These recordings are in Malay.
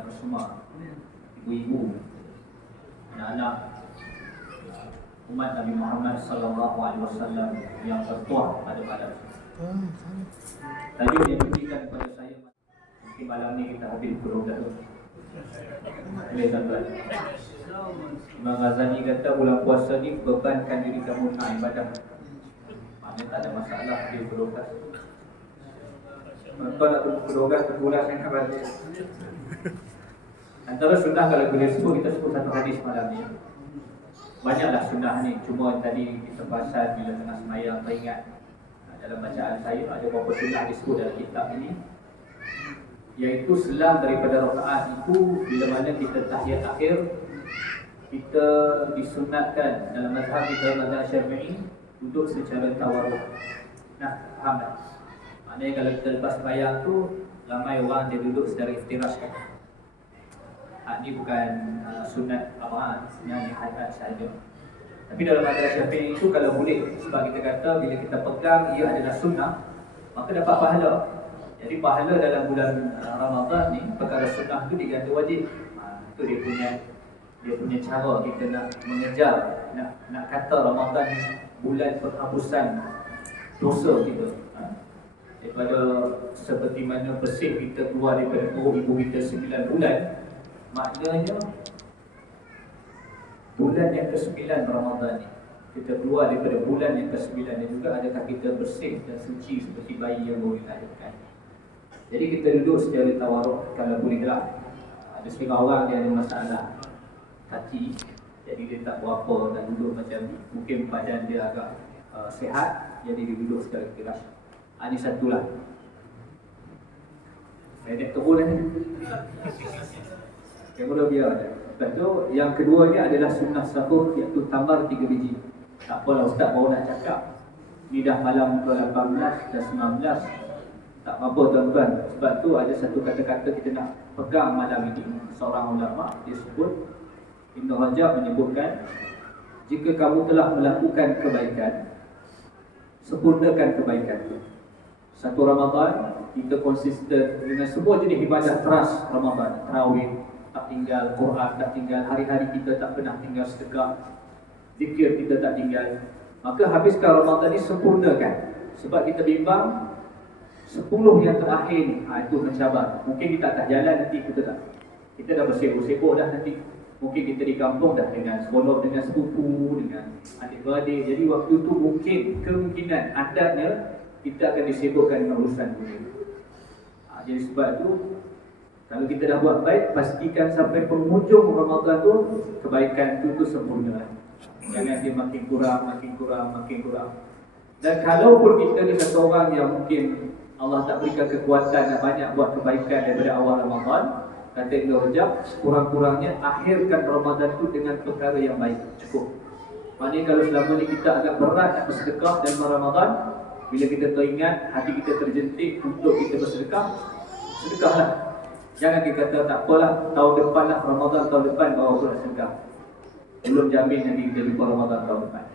tuan-tuan semua, ibu-ibu, anak-anak umat Nabi Muhammad SAW yang tertua pada malam. Tajuk yang diberikan kepada saya, mungkin malam ni kita habis pukul 12. Boleh tuan-tuan. Imam Ghazali kata bulan puasa ni bebankan diri kamu nak ibadah. Maknanya tak ada masalah dia pukul 12. Tuan nak pukul 12 ke 12 yang nak balik. Antara sunnah kalau boleh sebut, kita sebut satu hadis malam ni. Banyaklah sunnah ni, cuma tadi kita perasan bila tengah semayang teringat dalam bacaan saya ada beberapa sunnah disebut dalam kitab ini, iaitu selang daripada rakaat itu bila mana kita tahiyat akhir, kita disunatkan dalam mazhab kita, mazhab Syafi'i, duduk secara tawarruk. Nah, faham tak? Maknanya kalau kita lepas sembahyang tu, ramai orang dia duduk secara iftirash kan. Ini bukan sunat amalan, sebenarnya hadat sahaja. Tapi dalam mazhab Syafi'i itu kalau boleh, sebab kita kata bila kita pegang ia adalah sunnah, maka dapat pahala. Jadi pahala dalam bulan Ramadan ni, perkara sunnah tu diganda wajib. Itu dia punya cara kita nak mengejar, nak kata Ramadan ni bulan penghapusan dosa kita. Daripada seperti mana bersih kita keluar daripada perut ibu kita 9 bulan, maknanya bulan yang ke-9 Ramadan ni kita keluar daripada bulan yang ke-9 dan juga adakah kita bersih dan suci seperti bayi yang baru dilahirkan. Jadi kita duduk secara tawarruk kalau boleh lah. Ada setengah orang dia ada masalah kaki, jadi dia tak berapa dan duduk macam ni. Mungkin badan dia agak sihat, jadi dia duduk secara keras. Ini satulah. Saya nak turun ni. Yang mula biar ada. Lepas tu yang kedua ni adalah sunnah sahur, iaitu tamar 3 biji. Tak apalah ustaz baru nak cakap. Ni dah malam ke 18 dan 19. Tak apa tuan-tuan. Sebab tu ada satu kata-kata kita nak pegang malam ini. Seorang ulama dia sebut, Ibn Rajab menyebutkan, jika kamu telah melakukan kebaikan, sempurnakan kebaikan itu. Satu Ramadan kita konsisten dengan semua jenis ibadah teras Ramadan, tarawih, tak tinggal Quran, tak tinggal hari-hari kita tak pernah tinggal sedekah, zikir kita tak tinggal. Maka habiskan Ramadan ni sempurnakan. Sebab kita bimbang 10 yang terakhir ni, itu mencabar. Mungkin kita tak jalan nanti kita dah bersibuk-sibuk dah nanti. Mungkin kita di kampung dah dengan seronok, dengan sepupu, dengan adik-beradik. Jadi waktu tu mungkin kemungkinan adatnya kita akan disibukkan dengan urusan dunia. Jadi sebab tu kalau kita dah buat baik, pastikan sampai penghujung Ramadan tu kebaikan tu sempurna. Jangan dia makin kurang. Dan kalaupun kita ni satu orang yang mungkin Allah tak berikan kekuatan dan banyak buat kebaikan daripada awal Ramadan, kata Ibn Rajab, kurang-kurangnya akhirkan Ramadan tu dengan perkara yang baik, cukup. Maknanya kalau selama ni kita agak berat nak bersedekah dalam Ramadan, bila kita teringat, hati kita terjentik untuk kita bersedekah, sedekahlah. Jangan kita kata tak apalah, tahun depan lah, Ramadan tahun depan baru aku nak sedekah. Belum jamin nanti kita lupa Ramadan tahun depan.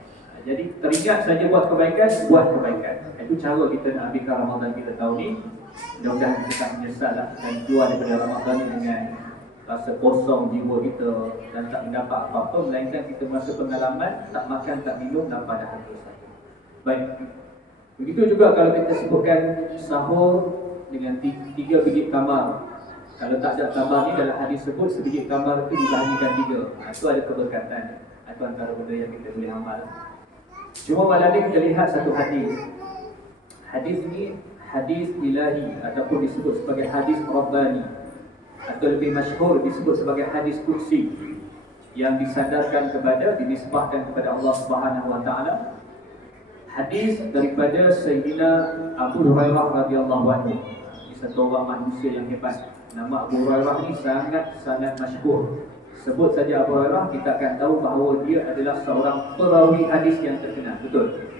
Jadi teringat saja buat kebaikan, buat kebaikan. Itu cara kita nak habiskan Ramadan kita tahun ni. Mudah-mudahan kita tak menyesal lah dan keluar daripada Ramadan ni dengan rasa kosong jiwa kita dan tak mendapat apa-apa, melainkan kita merasa pengalaman, tak makan, tak minum dan pada harga saja. Baik. Begitu juga kalau kita sebutkan sahur dengan 3 biji tamar. Kalau tak ada tamar ni dalam hadis sebut sebiji tamar itu dibahagikan 3. Itu ada keberkatan. Itu antara benda yang kita boleh amal. Cuma malam ni kita lihat satu hadis. Hadis ni hadis ilahi ataupun disebut sebagai hadis Rabbani, atau lebih masyhur disebut sebagai hadis kursi, yang disandarkan kepada, dinisbahkan kepada Allah Subhanahu Wa Taala. Hadis daripada Sayyidina Abu Hurairah radhiyallahu anhu. Ini satu orang manusia yang hebat. Nama Abu Hurairah ni sangat masyhur. Sebut saja Abu Hurairah, kita akan tahu bahawa dia adalah seorang perawi hadis yang terkenal. Betul?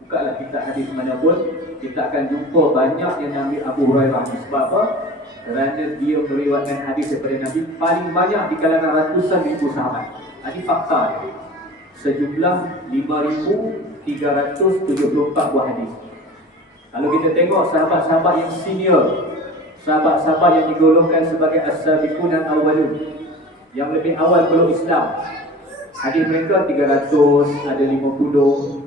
Bukalah kitab hadis mana pun, kita akan jumpa banyak yang ambil Abu Hurairah ni. Sebab apa? Kerana dia meriwayatkan hadis daripada Nabi paling banyak di kalangan ratusan ribu sahabat. Ini fakta dia. Sejumlah 5,374 buah hadis. Kalau kita tengok sahabat-sahabat yang senior, sahabat-sahabat yang digolongkan sebagai as-sabiqun al-awwalun, yang lebih awal peluk Islam. Hadis mereka 300, ada 50.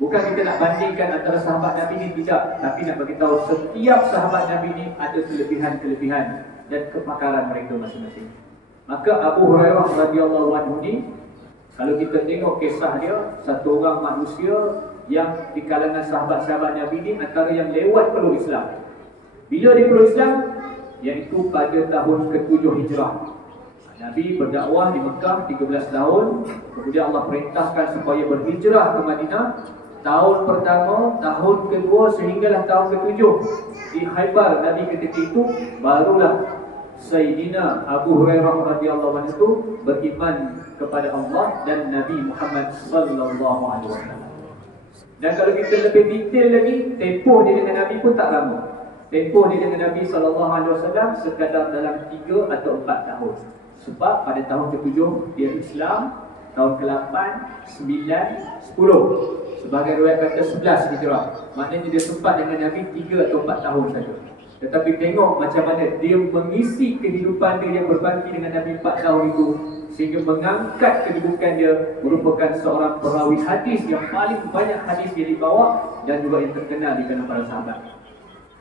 Bukan kita nak bandingkan antara sahabat Nabi ni, tidak, tapi nak bagi tahu setiap sahabat Nabi ni ada kelebihan-kelebihan dan kepakaran mereka masing-masing. Maka Abu Hurairah radhiyallahu anhu ni, kalau kita tengok kisah dia, satu orang manusia yang di kalangan sahabat-sahabat Nabi ni antara yang lewat peluk Islam. Bila dia peluk Islam, iaitu pada tahun ke-7 Hijrah. Nabi berdakwah di Mekah 13 tahun, kemudian Allah perintahkan supaya berhijrah ke Madinah. Tahun pertama, tahun kedua sehinggalah tahun ke-7 di Khaybar Nabi ketika itu barulah Sayyidina Abu Hurairah radhiyallahu anhu beriman kepada Allah dan Nabi Muhammad sallallahu alaihi wasallam. Dan kalau kita lebih detail lagi, tempoh dia dengan Nabi pun tak lama. Tempoh dia dengan Nabi sallallahu alaihi wasallam sekadar dalam 3 atau 4 tahun. Sebab pada tahun ke-7 dia Islam, tahun ke-8, 9, 10. Sebagai riwayat kata 11 Hijrah. Maknanya dia sempat dengan Nabi 3 atau 4 tahun saja. Tetapi tengok macam mana dia mengisi kehidupan dia yang berbagi dengan Nabi 4 tahun itu, sehingga mengangkat kedudukan dia merupakan seorang perawi hadis yang paling banyak hadis yang dibawa dan juga yang terkenal di kalangan para sahabat.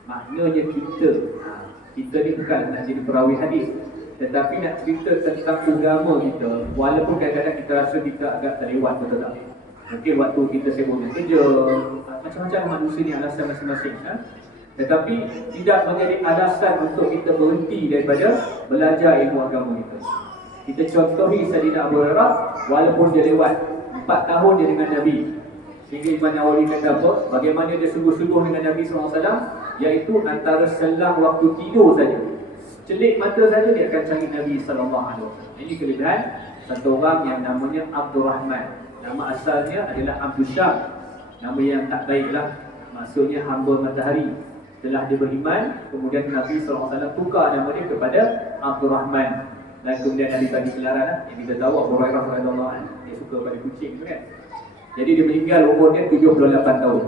Maknanya kita ni bukan nak jadi perawi hadis, tetapi nak cerita tentang agama kita. Walaupun kadang-kadang kita rasa kita agak terlewat, betul tak? Mungkin waktu kita sibuk dengan kerja, macam-macam manusia ni alasan masing-masing. Tetapi tidak menjadi alasan untuk kita berhenti daripada belajar ilmu agama kita. Kita contohi Sayyidina Abu Hurairah, walaupun dia lewat 4 tahun dia dengan Nabi, sehingga Imam Nawawi kata apa? Bagaimana dia sungguh-sungguh dengan Nabi SAW, iaitu antara selang waktu tidur saja, celik mata saja dia akan cari Nabi SAW. Ini kelebihan satu orang yang namanya Abdul Rahman. Nama asalnya adalah Abdul Syam, nama yang tak baiklah, maksudnya hamba matahari. Setelah dia beriman, kemudian Nabi SAW tukar nama dia kepada Abdul Rahman. Dan kemudian Nabi bagi gelaran yang kita tahu, Abu Hurairah radhiyallahu anhu, dia suka pada kucing tu kan. Jadi dia meninggal umur dia 78 tahun.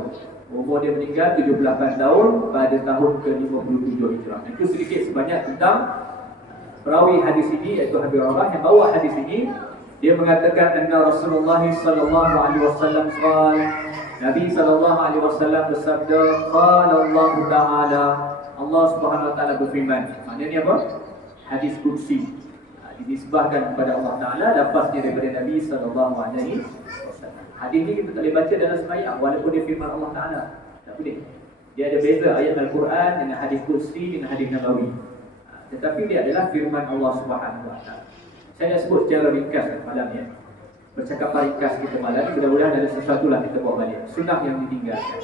Umur dia meninggal 78 tahun pada tahun ke-57 Hijrah. Itu sedikit sebanyak tentang perawi hadis ini, iaitu Abu Hurairah yang bawa hadis ini. Dia mengatakan anna Rasulullah sallallahu alaihi wasallam qala, Nabi sallallahu alaihi wasallam bersabda, qala Allah Taala, Allah Subhanahu wa taala berfirman. Maknanya apa? Hadis qudsi. Dinisbahkan kepada Allah Taala, lafaznya daripada Nabi sallallahu alaihi wasallam. Hadis ini kita tak boleh baca dalam sembahyang walaupun dia firman Allah Taala. Tak boleh. Dia ada beza ayat Al-Quran dengan hadis qudsi dengan hadis Nabawi. Tetapi dia adalah firman Allah Subhanahu wa taala. Saya sebut secara ringkas malam ni. Percakapan ringkas kita malam ni, mudah-mudahan ada sesuatu lah kita bawa balik. Sunnah yang ditinggalkan.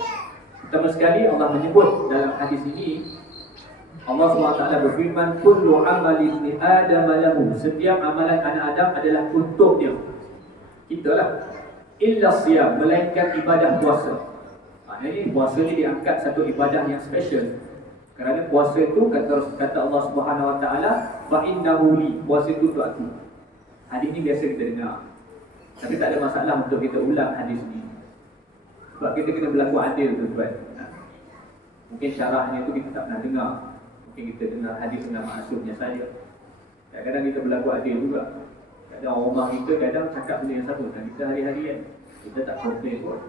Pertama sekali Allah menyebut dalam hadis ini, Allah SWT berfirman, kullu amali ibni Adam lahu. Setiap amalan anak Adam adalah untuk dia. Kita lah. Illa siyam, melainkan ibadah puasa. Maknanya puasa ni diangkat satu ibadah yang special. Kerana puasa itu kata Allah Subhanahu wa taala, fa innahu li, puasa itu untuk aku. Hadis ni biasa kita dengar. Tapi tak ada masalah untuk kita ulang hadis ni. Sebab kita kena berlaku adil tuan-tuan. Mungkin syarahnya tu kita tak pernah dengar. Mungkin kita dengar hadis dengan maksudnya saja. Kadang-kadang kita berlaku adil juga. Kadang orang kita kadang cakap benda yang sama. Dan kita hari-hari kan, kita tak komplain pun.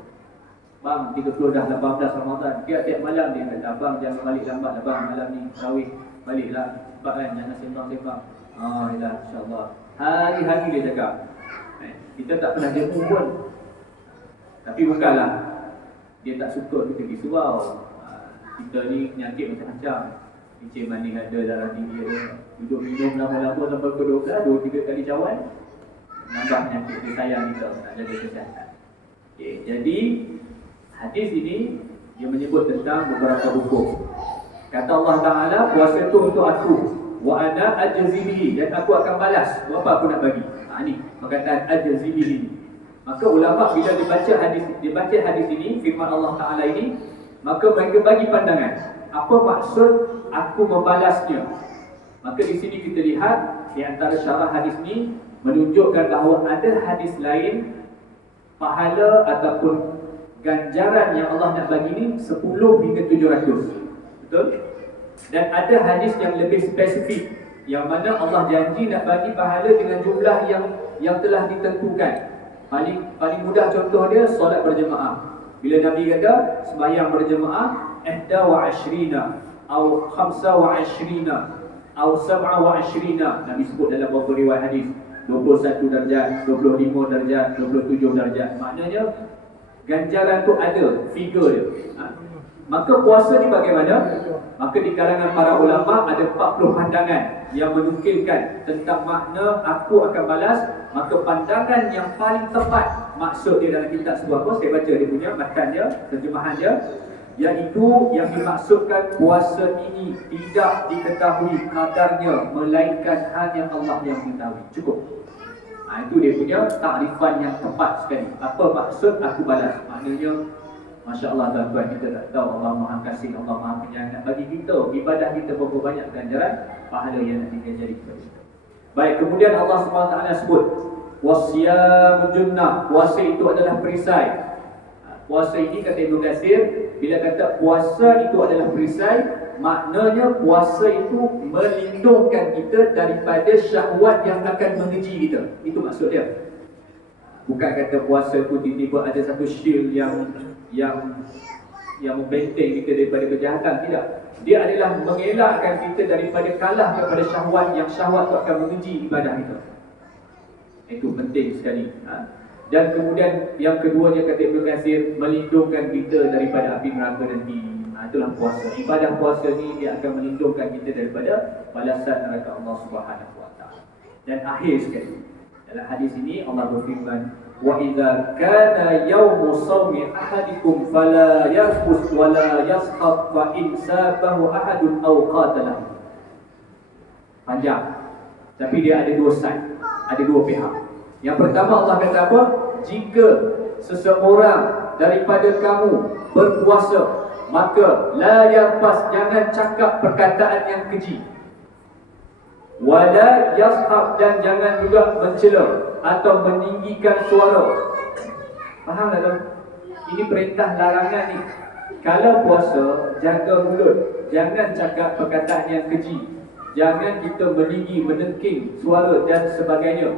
Bang, 30 dah 18 Ramadan. Tiap-tiap malam dia kata, abang jangan balik lambat lah bang, malam ni tarawih baliklah. Sebab kan, jangan sembang-sembang. Yalah, insyaAllah. Hari-hari dia cakap. Kita tak pernah jemu pun. Tapi bukanlah dia tak suka kita pergi surau. Kita ni penyakit macam-macam. Encik manis ada, darah tinggi ada. Duduk minum lama-lama sampai ke 2-3 kali cawan. Nambah penyakit dia sayang kita, tak jaga kesihatan. Okay, jadi hadis ini dia menyebut tentang beberapa hukum. Kata Allah Ta'ala, puasa itu untuk aku. Wa ana ajzi bihi, dan aku akan balas. Berapa aku nak bagi? Ini perkataan ajzi bihi. Maka ulama bila dibaca hadis ini, firman Allah Ta'ala ini, maka mereka bagi pandangan. Apa maksud aku membalasnya? Maka di sini kita lihat di antara syarah hadis ini menunjukkan bahawa ada hadis lain pahala ataupun ganjaran yang Allah nak bagi ni 10 hingga 700. Betul? Dan ada hadis yang lebih spesifik, yang mana Allah janji nak bagi pahala dengan jumlah yang telah ditentukan. Paling mudah contoh dia solat berjemaah. Bila Nabi kata sembahyang berjemaah 21 atau 25 atau 27, Nabi sebut dalam beberapa riwayat hadis 21 darjat, 25 darjat, 27 darjat. Maknanya ganjaran tu ada, figure dia. Maka puasa ni bagaimana? Maka di kalangan para ulama ada 40 pandangan yang menukilkan tentang makna aku akan balas. Maka pandangan yang paling tepat, maksud dia dalam kitab sebuah apa, saya baca dia punya matannya, terjemahan dia, iaitu yang dimaksudkan puasa ini tidak diketahui kadarnya melainkan hanya Allah yang mengetahui. Cukup. Itu dia punya takrifan yang tepat sekali. Apa maksud aku balas? Maknanya Masya Allah tuan-tuan, kita tak tahu Allah Maha Kasih, Allah Maha Penyayang nak bagi kita ibadah kita berapa banyak ganjaran pahala yang nanti dia jadi kepada kita. Baik, kemudian Allah SWT sebut wasiyamul junnah, puasa itu adalah perisai. Puasa ini kata Ibnu Katsir, bila kata puasa itu adalah perisai, maknanya puasa itu melindungkan kita daripada syahwat yang akan mengeji kita. Itu maksud dia. Bukan kata puasa itu tiba-tiba ada satu shield yang membenteng kita daripada kejahatan. Tidak. Dia adalah mengelakkan kita daripada kalah kepada syahwat, yang syahwat itu akan mengeji ibadah kita. Itu penting sekali. Dan kemudian yang keduanya kata Ibnu Katsir, melindungkan kita daripada api neraka nanti. Itulah puasa. Ibadah puasa ni dia akan melindungkan kita daripada balasan neraka Allah Subhanahu Wa Taala. Dan akhir sekali, dalam hadis ini Allah berfirman, wa idza kana yaumu shaumi ahadikum fala yarfus wa la yaskhab fa in sabahu ahadun aw qatalahu. Panjang. Tapi dia ada dua side, ada dua pihak. Yang pertama Allah kata apa? Jika seseorang daripada kamu berpuasa, maka la yarfas, jangan cakap perkataan yang keji. Wala yashab, dan jangan juga mencela atau meninggikan suara. Faham tak tuan? Ini perintah larangan ni. Kalau puasa, jaga mulut, jangan cakap perkataan yang keji, jangan kita meninggi, menengking suara dan sebagainya.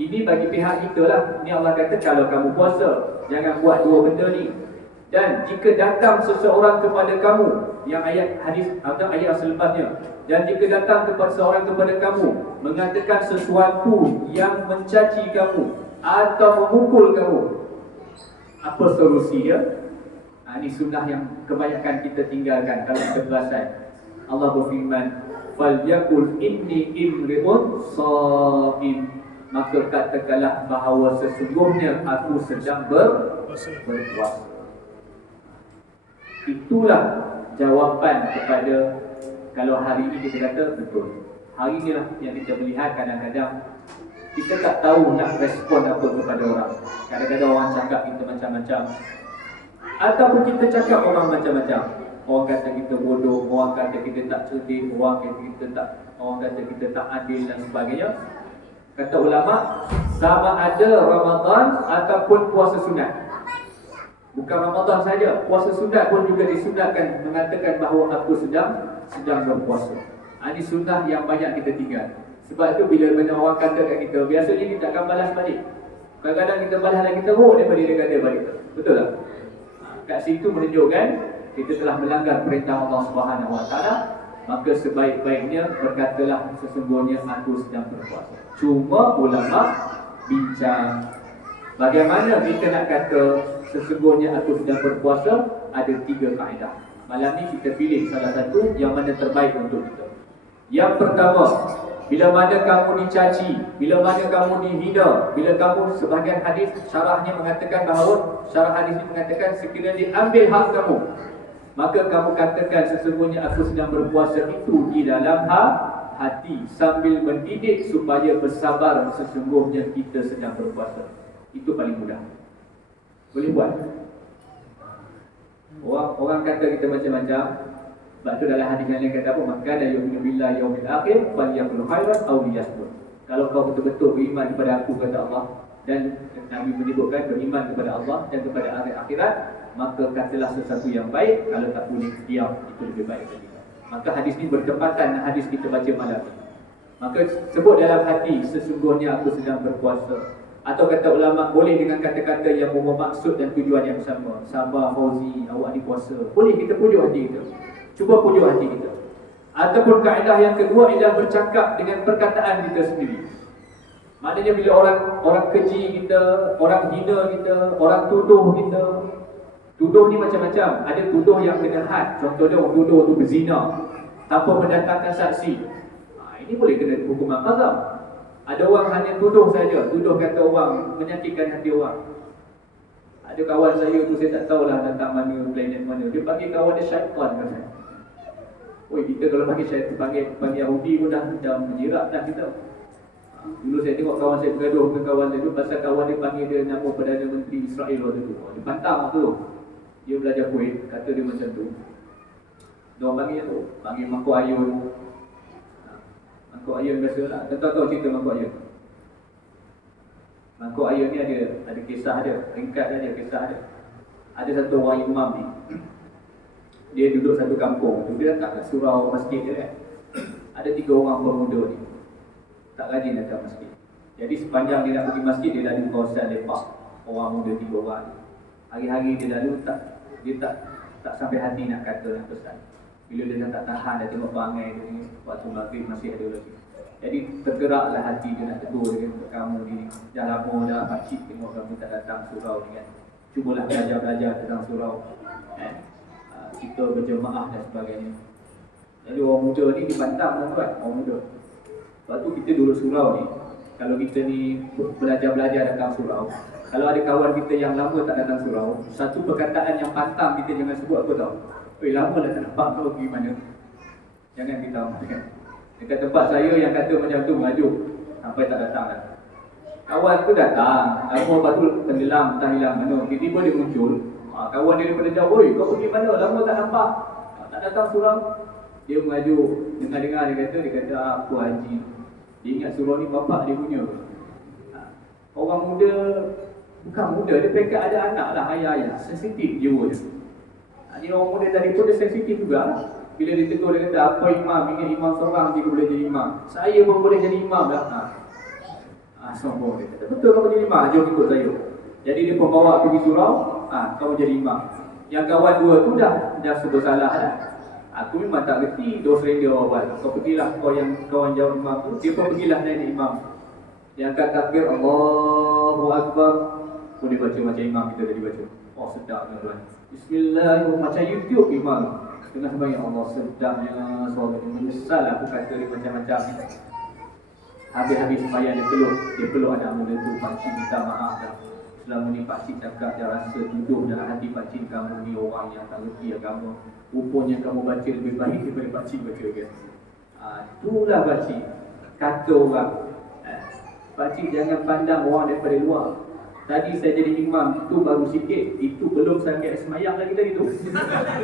Ini bagi pihak kita lah. Ini Allah kata kalau kamu puasa, jangan buat dua benda ni. Dan jika datang seseorang kepada kamu, yang ayat hadis atau ayat selepasnya, dan jika datang kepada seorang kepada kamu mengatakan sesuatu yang mencaci kamu atau memukul kamu, apa solusi dia? Ini sunnah yang kebanyakan kita tinggalkan kalau kita perasan. Allah berfirman, "Falyaqul inni imri'un shaim." Maka katakanlah bahawa sesungguhnya aku sedang berpuasa. Itulah jawapan kepada, kalau hari ini kita kata betul. Hari inilah yang kita melihat kadang-kadang kita tak tahu nak respon apa kepada orang. Kadang-kadang orang cakap kita macam-macam, ataupun kita cakap orang macam-macam. Orang kata kita bodoh, orang kata kita tak cerdik, orang kata kita tak adil dan sebagainya. Kata ulama, sama ada Ramadan ataupun puasa sunat. Bukan Ramadan saja, puasa sunat pun juga disunatkan, mengatakan bahawa aku sedang berpuasa. Ini sunnah yang banyak kita tinggal. Sebab itu bila mana orang kata kat kita, biasanya kita akan balas balik. Kadang-kadang kita balas dan kita daripada dia kata balik. Betul tak? Kat situ menunjukkan kita telah melanggar perintah Allah Subhanahu Wa Taala. Maka sebaik-baiknya berkatalah sesungguhnya aku sedang berpuasa. Cuma ulama bincang bagaimana kita nak kata sesungguhnya aku sedang berpuasa. Ada 3 kaedah. Malam ni kita pilih salah satu yang mana terbaik untuk kita. Yang pertama, bila mana kamu dicaci, bila mana kamu dihina, bila kamu, sebahagian hadis syarahnya mengatakan bahawa, syarah hadis ini mengatakan sekiranya diambil hak kamu, maka kamu katakan sesungguhnya aku sedang berpuasa itu di dalam hati, sambil mendidik supaya bersabar sesungguhnya kita sedang berpuasa. Itu paling mudah. Boleh buat. Orang kata kita macam-macam. Sebab tu dalam hadis yang lain kata apa? Maka la yu'minu billahi yaumil akhir falyaqul khairan aw liyasmut. Kalau kau betul-betul beriman kepada aku, kata Allah, dan Nabi menyebutkan beriman kepada Allah dan kepada hari akhirat, maka katalah sesuatu yang baik. Kalau tak boleh diam, itu lebih baik lagi. Maka hadis ni bertepatan dengan hadis kita baca malam ni. Maka sebut dalam hati, sesungguhnya aku sedang berpuasa. Atau kata ulama, boleh dengan kata-kata yang bermaksud dan tujuan yang sama. Sabar Fauzi, awak ni puasa. Boleh kita pujuk hati kita. Cuba pujuk hati kita. Ataupun kaedah yang kedua ialah bercakap dengan perkataan kita sendiri. Maknanya bila orang keji kita, orang hina kita, orang tuduh kita. Tuduh ni macam-macam. Ada tuduh yang kena had. Contohnya orang tuduh tu berzina tanpa mendatangkan saksi. Ini boleh kena hukuman qazaf. Ada orang hanya tuduh saja, tuduh kata orang, menyakitkan hati orang. Ada kawan saya tu, saya tak tahulah datang mana, planet mana. Dia panggil kawan dia syaitan kan. Oi, kita kalau panggil syaitan, panggil Yahudi pun dah menjirat dah kita. Dulu saya tengok kawan saya bergaduh dengan kawan dia tu pasal kawan dia panggil dia nama Perdana Menteri Israel waktu tu. Dia pantang waktu tu. Dia belajar kuih, kata dia macam tu. Dia orang panggil tu, panggil Mangkuk Ayun. Mangkuk Ayun biasalah. Tahu cerita Mangkuk Ayun. Mangkuk Ayun ni ada kisah dia, ringkas saja kisah dia. Ada satu orang imam ni. Dia duduk satu kampung. Dia datang ke surau masjid dia kan. Ada 3 orang pemuda ni. Tak rajin datang masjid. Jadi sepanjang dia nak pergi masjid, dia lalu kawasan lepak. Orang muda 3 orang ni. Hari-hari dia lalu dia tak sampai hati nak kata nak pesan. Bila dia dah tak tahan, dah tengok perangai dia ni, waktu maghrib masih ada lagi. Jadi tergeraklah hati dia nak tegur dia kata, kamu ni dah lama dah pakcik tengok kamu tak datang surau ni kan. Cubalah belajar tentang surau kan. Kita berjemaah dan sebagainya. Jadi orang muda ni dipantang tuan-tuan, orang muda. Lepas tu kita duduk surau ni, kalau kita ni belajar datang surau, kalau ada kawan kita yang lama tak datang surau, satu perkataan yang pantang kita jangan sebut apa tau. Oi, lama dah tak nampak kau pergi mana. Jangan kita kan. Dekat tempat saya yang kata macam tu mengajuk sampai tak datang dah. Kawan tu datang, lama lepas tu tenggelam, tak hilang mana. Tiba-tiba dia muncul. Kawan dia daripada jauh, oi kau pergi mana? Lama tak nampak. Tak datang surau. Dia mengajuk, dengar-dengar dia kata aku haji. Dia ingat surau ni bapak dia punya. Orang muda, bukan muda, dia pekat ada anak lah, ayah-ayah. Sensitif jiwa dia. Jadi orang muda tadi pun dia sensitif juga. Bila dia tegur dia kata, apa imam? Ingat imam seorang je boleh jadi imam. Saya pun boleh jadi imam lah. Sombong dia kata, betul kamu jadi imam? Jom ikut saya. Jadi dia pembawa pergi surau, kamu jadi imam. Yang kawan 2 tu dah sebut salah dah. Aku memang tak reti dosa dia awal. Kau pergilah, kau yang kawan jauh imam tu. Dia pun pergilah jadi imam. Dia angkat takbir, Allahu Akbar. Pun dia baca macam imam kita tadi baca. Oh sedap tuan-tuan. Bismillahirrahmanirrahim. Macam YouTube imam. Tengah sembahyang, Allah sedapnya suara dia. Menyesal aku kata dia macam-macam ni. Habis-habis sembahyang dia peluk anak muda tu. Pakcik minta maaf dah. Selama ni pakcik cakap dia rasa tuduh dalam hati pakcik, kamu ni orang yang tak reti agama. Rupanya kamu baca lebih baik daripada pakcik baca kan. Itulah pakcik. Kata orang. Pakcik jangan pandang orang daripada luar. Tadi saya jadi imam, itu baru sikit. Itu belum sampai semayang lagi tadi tu.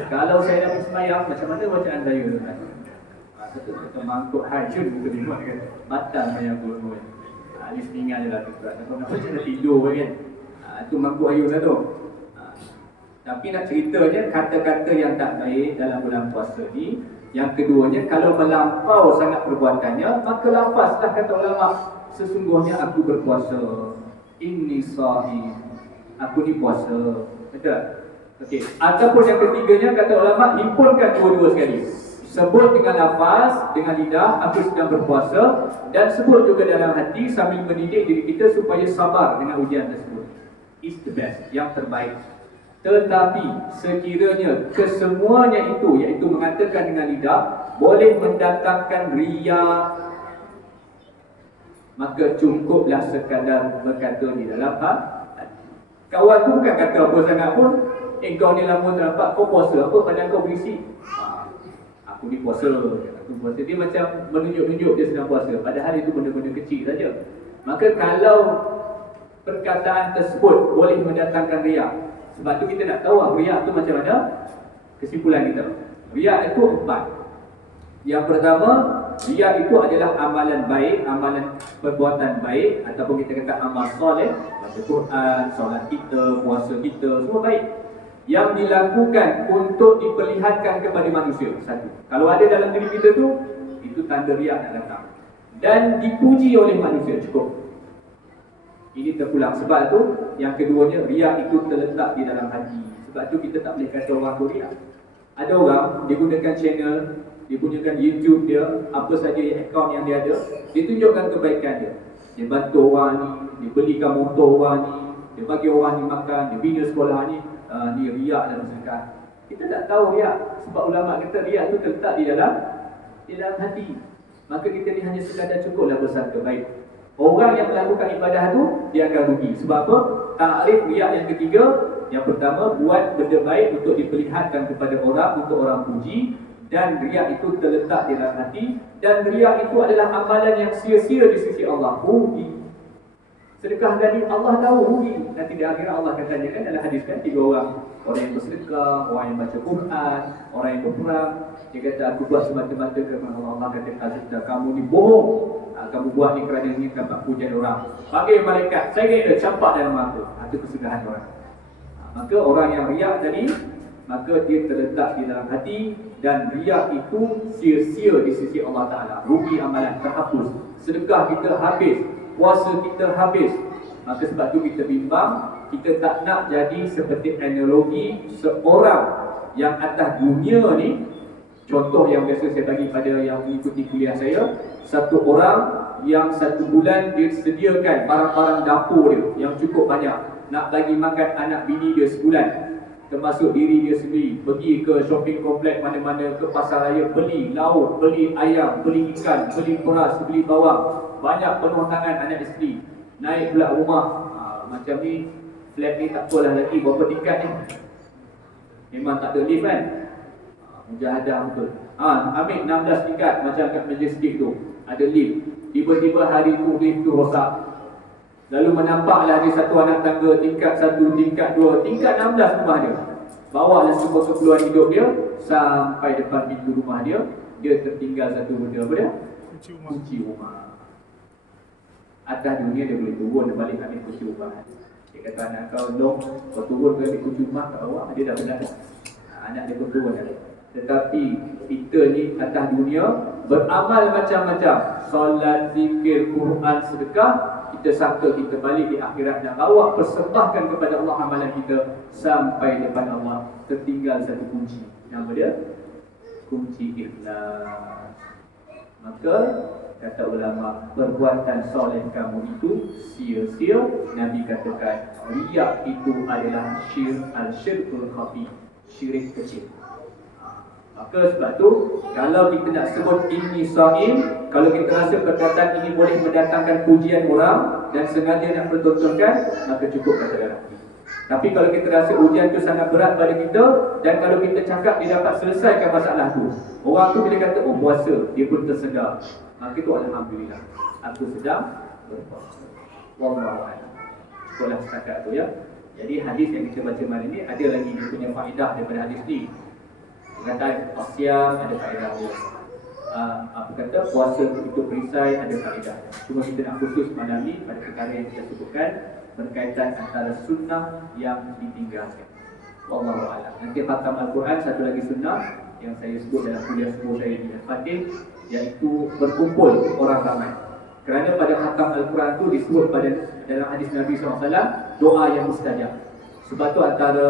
Kalau saya dah semayang, macam mana bacaan saya kan? Kata mangkuk hajun bukan imam kan. Batal semayang pun. Ini seningan je lah tu. Kalau nak baca dah tidur kan. Itu mangkuk ayun lah tu. Tapi nak ceritanya, kata-kata yang tak baik dalam bulan puasa ni. Yang keduanya, kalau melampau sangat perbuatannya, maka lafazlah kata ulama. Sesungguhnya aku berpuasa. Inni sahih. Aku ni puasa. Betul? Okey. Ataupun yang ketiganya kata ulama, himpunkan dua-dua sekali. Sebut dengan nafas, dengan lidah, aku sedang berpuasa, dan sebut juga dalam hati sambil mendidik diri kita supaya sabar dengan ujian tersebut. It's the best, yang terbaik. Tetapi sekiranya kesemuanya itu, iaitu mengatakan dengan lidah, boleh mendatangkan riya, maka cukuplah sekadar berkata di dalam hati. Kawan tu bukan kata apa sangat pun, kau ni lama tak nampak, kau puasa apa badan kau berisi? Aku ni puasa, aku puasa. Dia macam menunjuk-nunjuk dia sedang puasa, padahal itu benda-benda kecil saja. Maka kalau perkataan tersebut boleh mendatangkan riak, sebab tu kita nak tahu riak tu macam mana. Kesimpulan kita, riak itu 4. Yang pertama, riak itu adalah amalan baik, amalan perbuatan baik, ataupun kita kata amal soleh, baca Quran, solat kita, puasa kita, semua baik. yang dilakukan untuk diperlihatkan kepada manusia. Satu, kalau ada dalam diri kita tu, itu tanda riak nak datang. Dan dipuji oleh manusia, cukup. Ini terpulang. Sebab tu, yang keduanya, riak itu terletak di dalam hati. Sebab tu kita tak boleh kata orang tu riak. Ada orang, dia gunakan channel, dia gunakan YouTube dia, apa saja akaun yang dia ada, dia tunjukkan kebaikan dia. Dia bantu orang ni, dia belikan motor orang ni, dia bagi orang ni makan, dia bina sekolah ni. Ni riak dalam sedekah. Kita tak tahu riak. Sebab ulama kata riak tu terletak di dalam hati. Maka kita ni hanya sekadar cukuplah bersangka baik. Orang yang melakukan ibadah tu, dia akan rugi. Sebab apa? Ta'rif riak yang ketiga. Yang pertama, buat benda baik untuk diperlihatkan kepada orang, untuk orang puji. Dan riak itu terletak di dalam hati. Dan riak itu adalah amalan yang sia-sia di sisi Allah. Rugi. Sedekah tadi Allah tahu rugi. Nanti di akhirat Allah akan tanyakan dalam hadis kan 3 orang. Orang yang bersedekah, orang yang baca Quran, orang yang berperang. Dia kata aku buat semata-mata kerana Allah. Allah kata kalau kamu ni bohong. Kamu buat ni kerana ini dapat pujian orang. Panggil malaikat, saya kata campak dalam mata. Itu kesudahan orang. Maka orang yang riak tadi, maka dia terletak di dalam hati. Dan riak itu sia-sia di sisi Allah Ta'ala. Rugi amalan, terhapus. Sedekah kita habis, puasa kita habis. Maka sebab tu kita bimbang, kita tak nak jadi seperti analogi seorang yang atas dunia ni. Contoh yang biasa saya bagi pada yang mengikuti kuliah saya, satu orang yang 1 bulan dia sediakan barang-barang dapur dia yang cukup banyak, nak bagi makan anak bini dia sebulan, termasuk diri dia sendiri. Pergi ke shopping komplek mana-mana, ke pasar raya, beli lauk, beli ayam, beli ikan, beli beras, beli bawang. Banyak penuh tangan anak isteri. Naik pula rumah. Macam ni, flat ni tak apalah lagi berapa tingkat ni. Memang tak ada lift kan. Mujahadah betul. Ambil 16 tingkat macam kat Majestic tu. Ada lift. Tiba-tiba hari tu lift tu rosak. Lalu menampaklah dia satu anak tangga tingkat 1, tingkat 2, tingkat 16 rumah dia. Bawalah semua keperluan hidup dia sampai depan pintu rumah dia. Dia tertinggal satu benda apa dia? Kunci rumah. Atas dunia dia boleh turun dan balik ambil kunci rumah. Dia kata anak kau dong, kau turun ke ambil kunci rumah kat bawah, dia dah benar. Anak dia pun turun dah. Tetapi kita ni atas dunia beramal macam-macam. Solat, zikir, Quran, sedekah. Kita sangka kita balik di akhirat dan bawa persembahkan kepada Allah amalan kita. Sampai depan Allah tertinggal satu kunci. Nama dia kunci ikhlas. Maka kata ulama, perbuatan soleh kamu itu sia-sia. Nabi katakan riak itu adalah syirkul khafi, syirik kecil. Maka sebab tu, kalau kita nak sebut inni sha'im, kalau kita rasa perkataan ini boleh mendatangkan pujian orang dan sengaja nak pertontonkan, maka cukup kata dalam hati. Tapi kalau kita rasa ujian tu sangat berat pada kita, dan kalau kita cakap dia dapat selesaikan masalah tu, orang tu bila kata oh puasa, dia pun tersedar, maka itu alhamdulillah, aku sedang berpuasa. Wallahu a'lam. Cukuplah setakat tu ya. Jadi hadis yang kita baca malam ni ada lagi dia punya faedah daripada hadis ni. Kata asyam ada faedah dia. Apa kata puasa itu perisai ada faedah. Cuma kita nak khusus malam ni pada perkara yang kita sebutkan berkaitan antara sunnah yang ditinggalkan. Wallahu a'lam. Nanti khatam Al-Quran satu lagi sunnah yang saya sebut dalam kuliah sebelum saya di Al-Fatih, iaitu berkumpul orang ramai. Kerana pada khatam Al-Quran tu disebut pada dalam hadis Nabi SAW doa yang mustajab. Sebab tu antara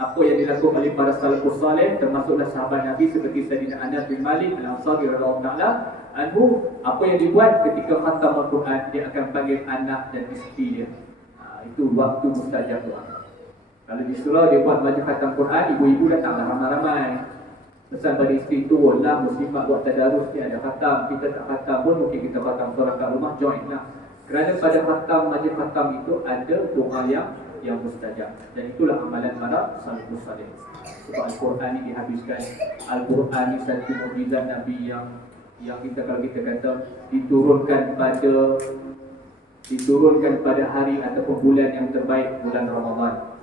apa yang dilakukan oleh para salafus saleh, termasuklah sahabat Nabi seperti Sayyidina Anas bin Malik Al-Ansari radhiyallahu ta'ala anhu, apa yang dibuat ketika khatam Al-Quran, dia akan panggil anak dan isteri dia. Itu waktu mustajab doa. Kalau di surau dia buat baju khatam Quran, ibu-ibu datanglah ramai-ramai. Pesan pada isteri turunlah, muslimat buat tadarus, dia ada khatam, kita tak khatam pun mungkin kita khatam surah kat rumah, join lah. Kerana pada khatam, majlis khatam itu ada doa yang mustajab. Dan itulah amalan para salafus saleh. Sebab Al-Quran ini dihabiskan. Al-Quran ini satu mukjizat Nabi yang kita, kalau kita kata diturunkan pada hari ataupun bulan yang terbaik, bulan Ramadan.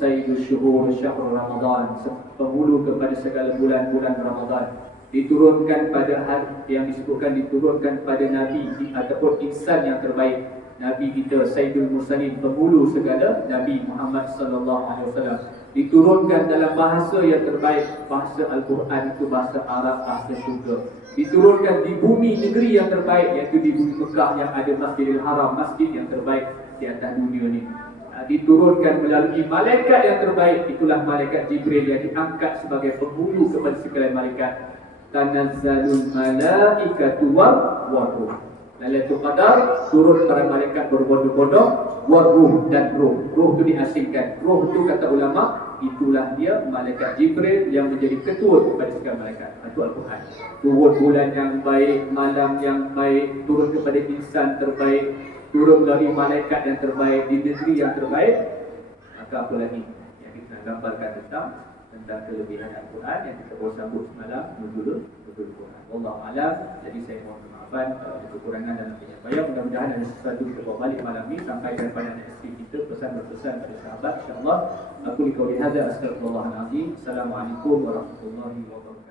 Sayyidul Syuhur Syahrul Ramadan, penghulu kepada segala bulan-bulan Ramadan. Diturunkan pada hari yang disebutkan, diturunkan pada Nabi ataupun insan yang terbaik, Nabi kita Sayyidul Mursalin, penghulu segala, Nabi Muhammad sallallahu alaihi wasallam, diturunkan dalam bahasa yang terbaik. Bahasa Al-Quran itu bahasa Arab, bahasa syurga. Diturunkan di bumi negeri yang terbaik, iaitu di bumi Mekah yang ada Masjidil Haram, masjid yang terbaik di atas dunia ni. Diturunkan melalui malaikat yang terbaik, itulah malaikat Jibril yang diangkat sebagai penghulu kepada sekalian malaikat. Tanazzalul malaikatu war-ruh. Lailatul Qadar turun para malaikat berbondong-bondong, waruh dan roh. Roh itu diasingkan. Roh itu kata ulama, itulah dia malaikat Jibril yang menjadi ketua kepada segala malaikat. Itu Al-Quran. Turun bulan yang baik, malam yang baik, turun kepada insan terbaik, turun dari malaikat yang terbaik di negeri yang terbaik. Maka apa lagi yang kita nak gambarkan tentang kelebihan Al-Quran yang kita baru sambut semalam, nuzul Quran. Wallahu a'lam. Jadi saya mohon maafan kekurangan dalam penyampaian. Mudah-mudahan ada sesuatu kita bawa balik malam ni sampai kepada isteri kita, pesan berpesan pada sahabat, insya-Allah. Aku liqauli hadza, astaghfirullahalazim. Assalamualaikum warahmatullahi wabarakatuh.